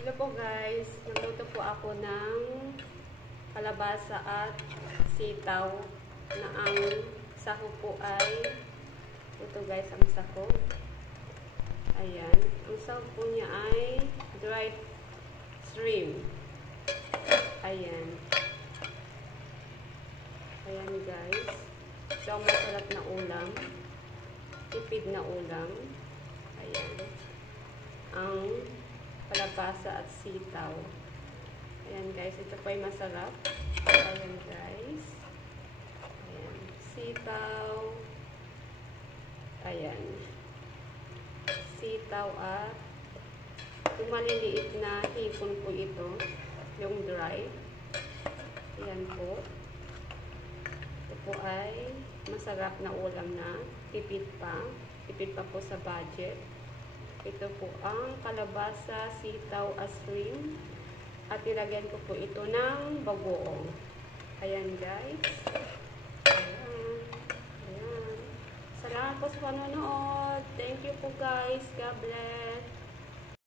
Hello po guys, nagluto po ako ng kalabasa at sitaw na ang sahog po ay ito guys, ang sahog. Ayan, ang sahog po niya ay dried shrimp. Ayan. Ayan guys. So, masarap na ulam. Tipid na ulam. Ayan. Ang kalabasa at sitaw. Ayan guys, ito po ay masarap. Ayan guys. Ayan. Sitaw. Ayan. Sitaw at yung maliliit na hipon po ito. Yung dry. Ayan po. Ito po ay masarap na ulam na. Tipid pa. Tipid pa po sa budget. Ito po ang kalabasa, sitaw, shrimp. At ilagyan ko po ito ng bagoong. Ayan guys. Ayan. Ayan. Salamat po sa panonood. Thank you po guys. God bless.